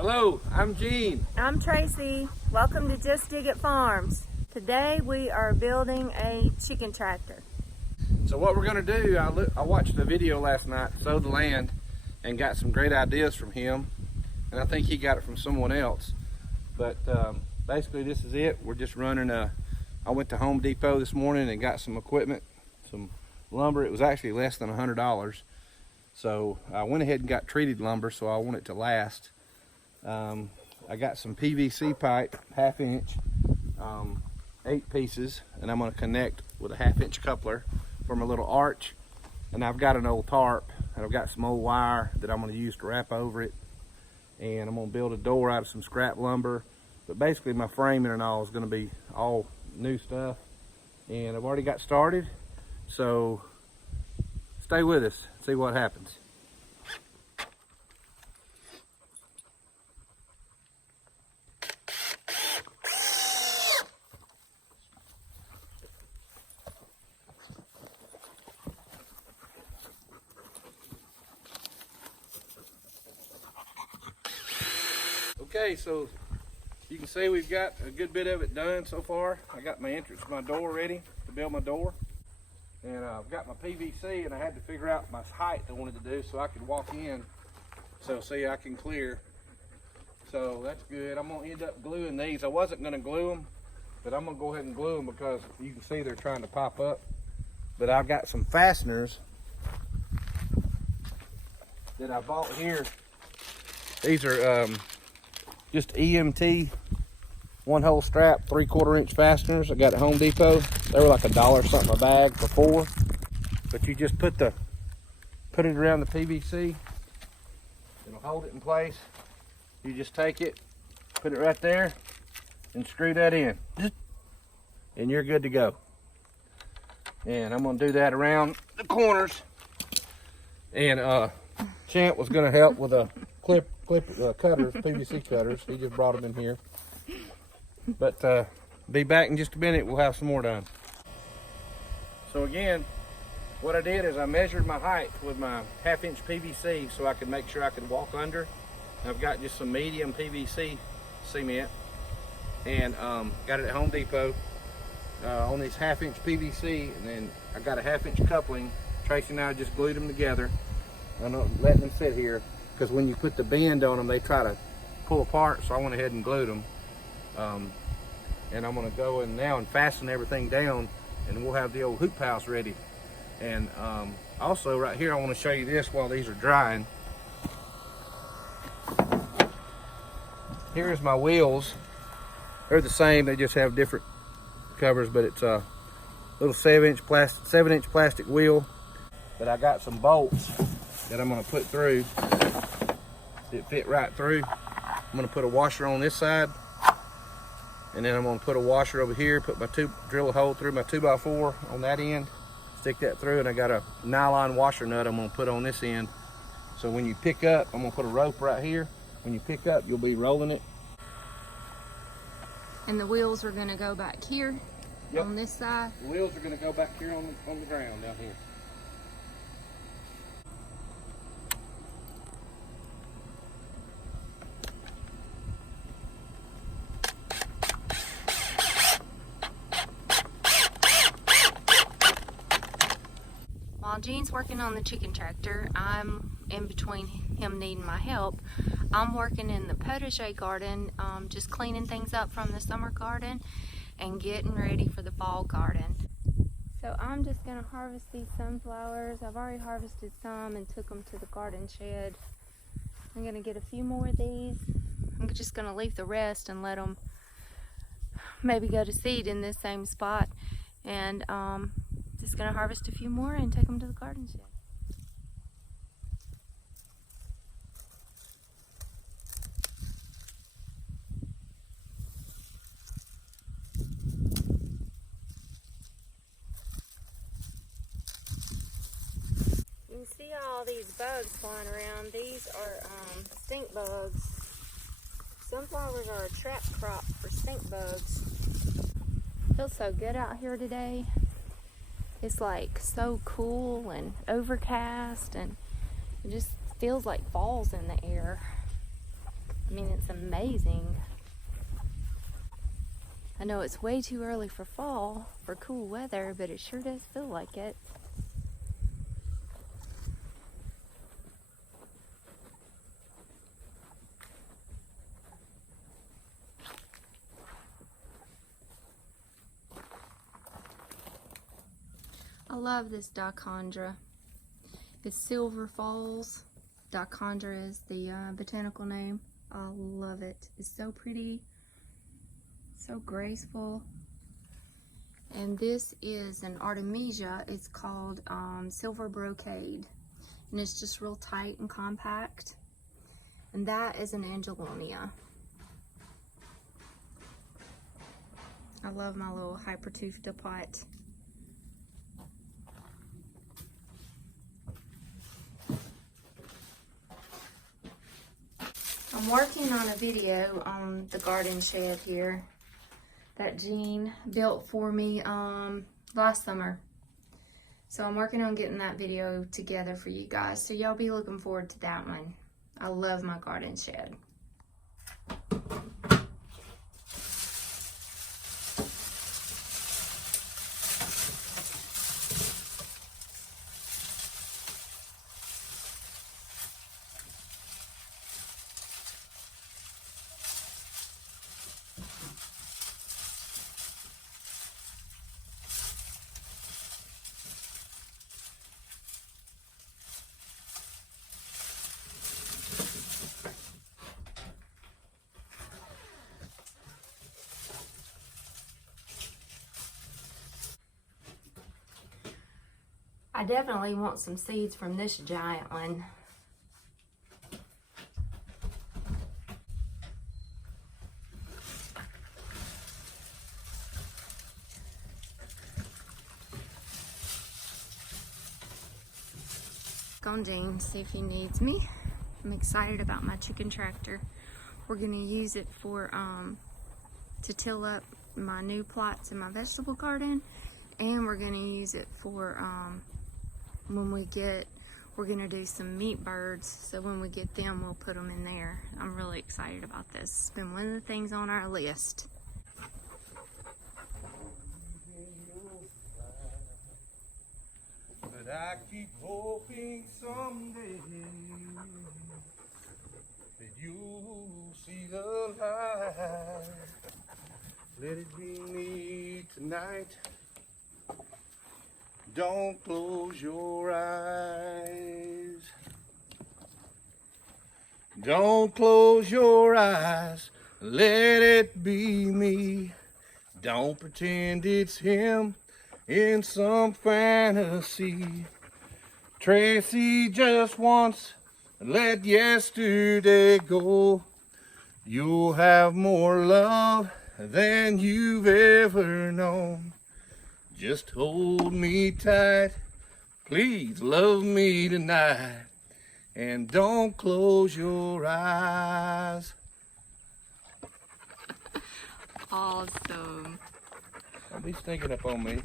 Hello, I'm Gene. I'm Tracy. Welcome to Just Dig It Farms. Today we are building a chicken tractor. So what we're going to do, I watched a video last night, Sow the Land, and got some great ideas from him. And I think he got it from someone else. But basically this is it. We're just running I went to Home Depot this morning and got some equipment, some lumber. It was actually less than $100. So I went ahead and got treated lumber, so I want it to last. I got some PVC pipe, 1/2 inch, 8 pieces, and I'm going to connect with a 1/2 inch coupler for my little arch. And I've got an old tarp, and I've got some old wire that I'm going to use to wrap over it. And I'm going to build a door out of some scrap lumber. But basically my framing and all is going to be all new stuff. And I've already got started, so stay with us, see what happens. Okay, so you can see we've got a good bit of it done so far. I got my entrance, my door ready to build my door. And I've got my PVC, and I had to figure out my height I wanted to do so I could walk in. So see, I can clear. So that's good. I'm gonna end up gluing these. I wasn't gonna glue them, but I'm gonna go ahead and glue them because you can see they're trying to pop up. But I've got some fasteners that I bought here. These are just EMT 1-hole strap 3/4 inch fasteners I got at Home Depot. They were like $1 something a bag for 4. But you just put it around the PVC. It'll hold it in place. You just take it, put it right there, and screw that in. And you're good to go. And I'm gonna do that around the corners. And Champ was gonna help with a cutters, PVC cutters. He just brought them in here. But be back in just a minute. We'll have some more done. So again, what I did is I measured my height with my 1/2 inch PVC so I could make sure I could walk under. I've got just some medium PVC cement, and got it at Home Depot on these 1/2 inch PVC, and then I got a 1/2 inch coupling. Tracy and I just glued them together. I'm not letting them sit here, because when you put the bend on them, they try to pull apart, so I went ahead and glued them. And I'm going to go in now and fasten everything down, and we'll have the old hoop house ready. And also right here, I want to show you this while these are drying. Here's my wheels. They're the same, they just have different covers, but it's a little 7-inch plastic wheel. But I got some bolts that I'm going to put through that fit right through. I'm going to put a washer on this side, and then I'm going to put a washer over here, drill a hole through my 2x4 on that end, stick that through, and I got a nylon washer nut I'm going to put on this end. So when you pick up, I'm going to put a rope right here. When you pick up, you'll be rolling it. And the wheels are going to go back here. Yep. On this side. The wheels are going to go back here on the ground down here. While Gene's working on the chicken tractor, I'm in between him needing my help. I'm working in the potager garden, just cleaning things up from the summer garden and getting ready for the fall garden. So I'm just going to harvest these sunflowers. I've already harvested some and took them to the garden shed. I'm going to get a few more of these. I'm just going to leave the rest and let them maybe go to seed in this same spot. And just going to harvest a few more and take them to the garden shed. You can see all these bugs flying around. These are stink bugs. Sunflowers are a trap crop for stink bugs. Feels so good out here today. It's like so cool and overcast, and it just feels like fall's in the air. I mean, it's amazing. I know it's way too early for fall, for cool weather, but it sure does feel like it. I love this dichondra. It's Silver Falls. Dichondra is the botanical name. I love it. It's so pretty, so graceful. And this is an artemisia. It's called silver brocade, and it's just real tight and compact. And that is an angelonia. I love my little hypertufa pot. I'm working on a video on the garden shed here that Jean built for me last summer. So I'm working on getting that video together for you guys. So y'all be looking forward to that one. I love my garden shed. I definitely want some seeds from this giant one. On James, see if he needs me. I'm excited about my chicken tractor. We're gonna use it for to till up my new plots in my vegetable garden, and we're gonna use it for when we're gonna do some meat birds, so when we get them we'll put them in there. I'm really excited about this. It's been one of the things on our list. But I keep hoping someday that you'll see the light. Let it be me tonight. Don't close your eyes. Don't close your eyes. Let it be me. Don't pretend it's him in some fantasy. Tracy just wants to let yesterday go. You'll have more love than you've ever known. Just hold me tight, please love me tonight, and don't close your eyes. Awesome. Don't be sneaking up on me.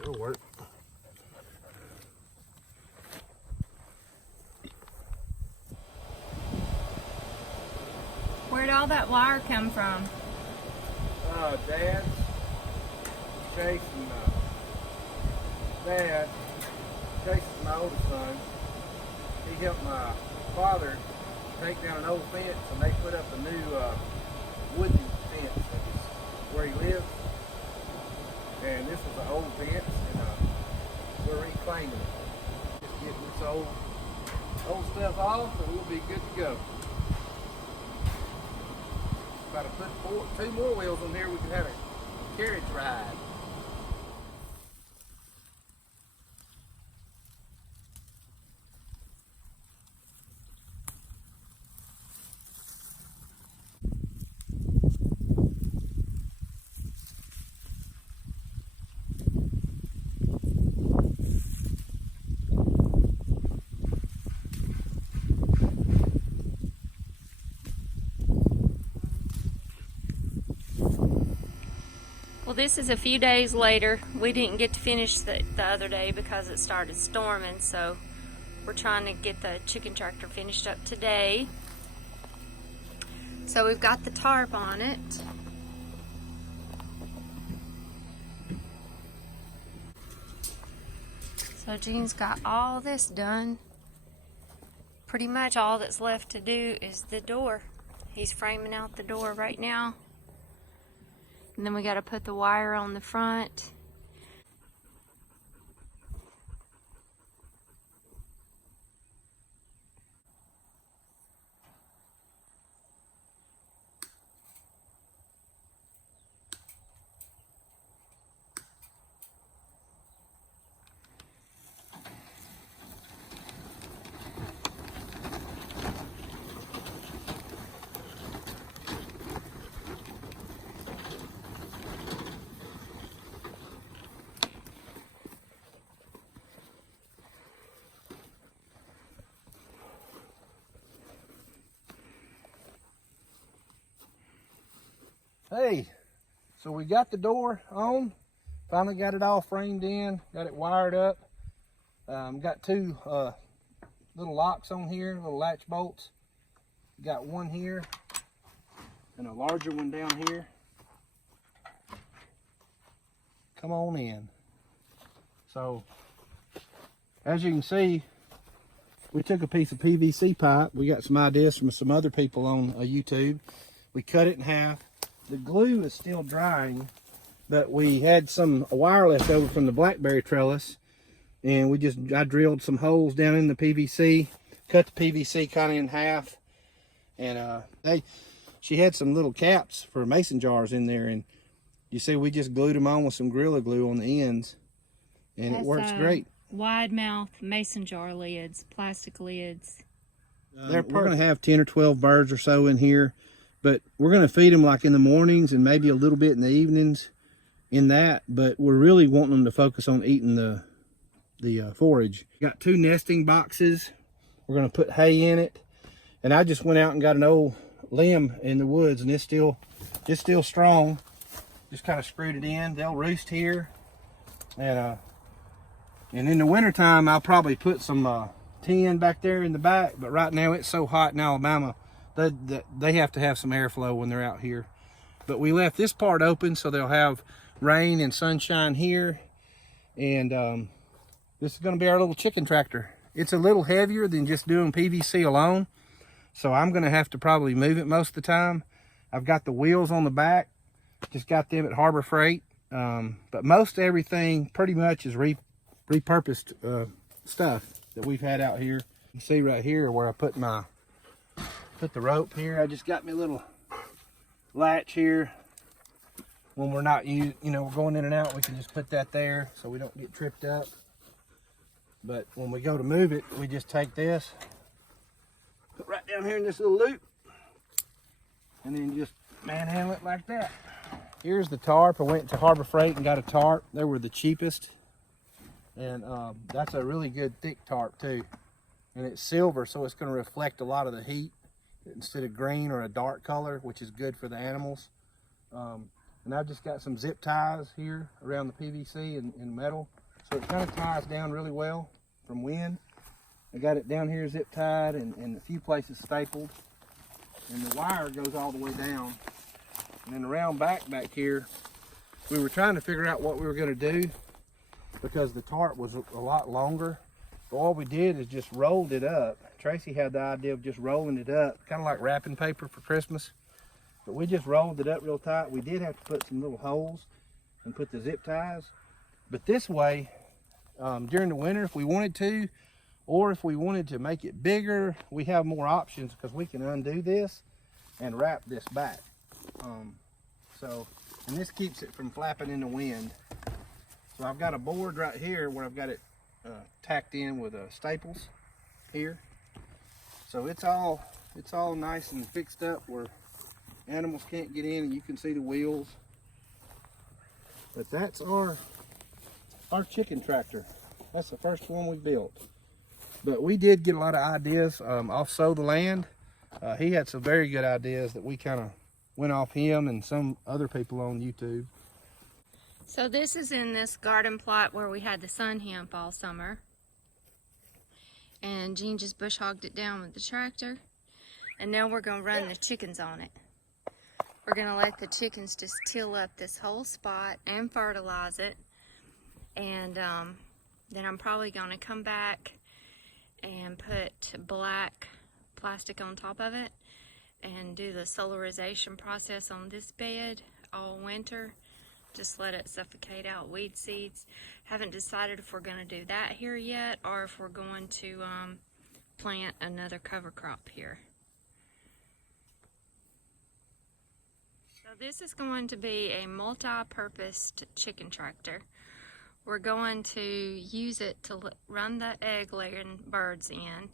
It'll work. Where'd all that wire come from? Dad, Chase and Dad, Chase is my oldest son. He helped my father take down an old fence, and they put up a new wooden fence that is where he lives. And this was an old fence, and we're reclaiming it. Just getting this old stuff off, and we'll be good to go. Got to put 2 more wheels on here. We can have a carriage ride. this is a few days later. We didn't get to finish the other day because it started storming, so we're trying to get the chicken tractor finished up today. So we've got the tarp on it. So Gene's got all this done. Pretty much all that's left to do is the door. He's framing out the door right now. And then we got to put the wire on the front. Hey, so we got the door on, finally got it all framed in, got it wired up. Got two little locks on here, little latch bolts. Got one here and a larger one down here. Come on in. So, as you can see, we took a piece of PVC pipe. We got some ideas from some other people on YouTube. We cut it in half. The glue is still drying, but we had some wire left over from the blackberry trellis, and I drilled some holes down in the PVC, cut the PVC kind of in half, and she had some little caps for mason jars in there, and you see we just glued them on with some Gorilla Glue on the ends, and it works great. Wide mouth mason jar lids, plastic lids. We're going to have 10 or 12 birds or so in here. But we're going to feed them like in the mornings and maybe a little bit in the evenings in that. But we're really wanting them to focus on eating the forage. Got two nesting boxes. We're going to put hay in it. And I just went out and got an old limb in the woods, and it's still strong. Just kind of screwed it in. They'll roost here. And in the wintertime, I'll probably put some tin back there in the back. But right now it's so hot in Alabama, they have to have some airflow when they're out here. But we left this part open so they'll have rain and sunshine here. And this is going to be our little chicken tractor. It's a little heavier than just doing PVC alone, so I'm going to have to probably move it most of the time. I've got the wheels on the back, just got them at Harbor Freight. But most everything pretty much is repurposed stuff that we've had out here. You see right here where I put the rope here. I just got me a little latch here. When we're not we're going in and out, we can just put that there so we don't get tripped up. But when we go to move it, we just take this, put right down here in this little loop, and then just manhandle it like that. Here's the tarp. I went to Harbor Freight and got a tarp. They were the cheapest, and that's a really good thick tarp too. And it's silver, so it's going to reflect a lot of the heat instead of green or a dark color, which is good for the animals. And I've just got some zip ties here around the PVC and metal, so it kind of ties down really well from wind. I got it down here zip tied and a few places stapled, and the wire goes all the way down. And then around back here, we were trying to figure out what we were going to do because the tarp was a lot longer. So all we did is just rolled it up. Tracy had the idea of just rolling it up, kind of like wrapping paper for Christmas. But we just rolled it up real tight. We did have to put some little holes and put the zip ties. But this way, during the winter, if we wanted to, or if we wanted to make it bigger, we have more options because we can undo this and wrap this back. And this keeps it from flapping in the wind. So I've got a board right here where I've got it tacked in with staples here. So it's all nice and fixed up where animals can't get in, and you can see the wheels. But that's our chicken tractor. That's the first one we built. But we did get a lot of ideas off Sow the Land. He had some very good ideas that we kind of went off him and some other people on YouTube. So this is in this garden plot where we had the sun hemp all summer. And Jean just bush hogged it down with the tractor. And now we're gonna run the chickens on it. We're gonna let the chickens just till up this whole spot and fertilize it. And then I'm probably gonna come back and put black plastic on top of it and do the solarization process on this bed all winter. Just let it suffocate out weed seeds. Haven't decided if we're gonna do that here yet or if we're going to plant another cover crop here. So this is going to be a multi-purposed chicken tractor. We're going to use it to run the egg-laying birds in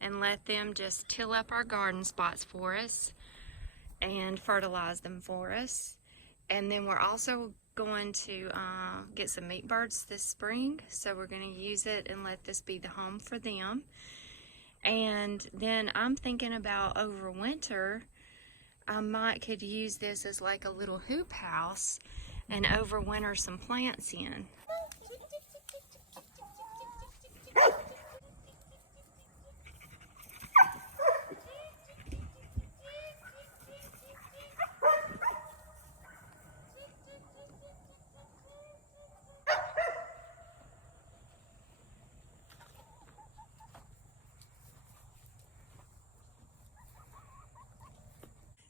and let them just till up our garden spots for us and fertilize them for us. And then we're also going to get some meat birds this spring, so we're going to use it and let this be the home for them. And then I'm thinking about over winter, I could use this as like a little hoop house and overwinter some plants in.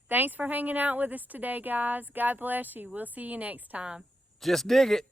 Thanks for hanging out with us today, guys. God bless you. We'll see you next time. Just dig it.